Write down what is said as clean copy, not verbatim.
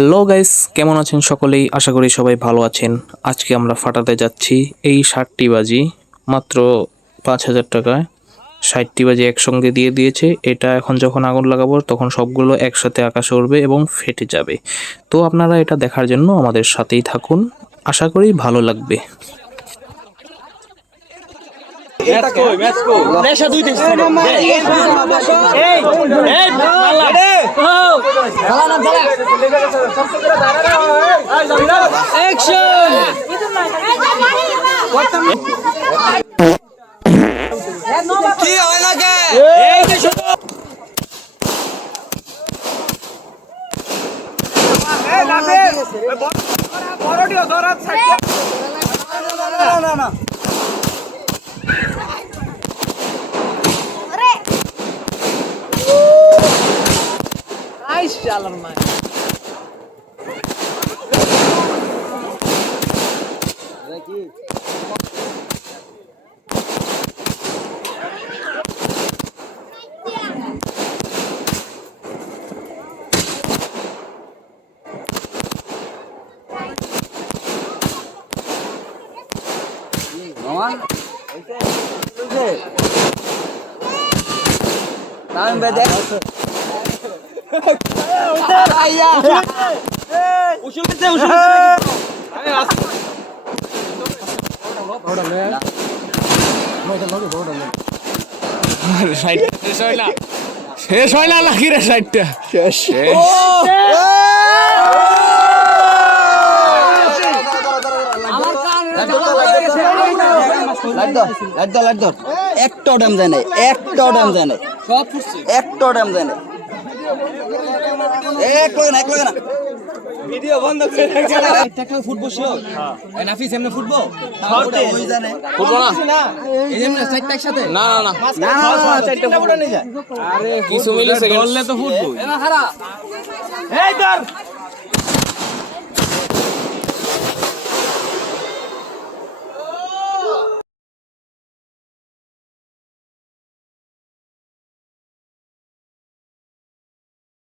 Hello guys, কেমন আছেন সকলেই? আশা করি সবাই ভালো আছেন। আজকে আমরা ফাটাতে যাচ্ছি এই 60টি বাজি মাত্র 5,000 টাকায়। 60টি বাজি একসঙ্গে দিয়ে দিয়েছে। এটা এখন যখন আগুন লাগাবো তখন সবগুলো একসাথে আকাশে উড়বে এবং ফেটে যাবে। তো আপনারা এটা দেখার জন্য আমাদের সাথেই থাকুন, আশা করি ভালো লাগবে। কি হয় না কে শেষ হয় না নাকি রে? 60টা শেষ একটাও ড্যাম যায় নাই, একটাও ড্যাম যায় নাই, একটাও ড্যাম যায় নাই। এক লাগে না ভিডিও বন্ধ করে একটা ফুটবল শিওর নাফিস এমনি ফুটবল ওই জানে ফুটবল না এই এমনি চারটা একসাথে না না না চারটা ফুটবল নিয়ে যায়। আরে কিছু মিলে সেকেন্ড বললে তো ফুটবল এই ধর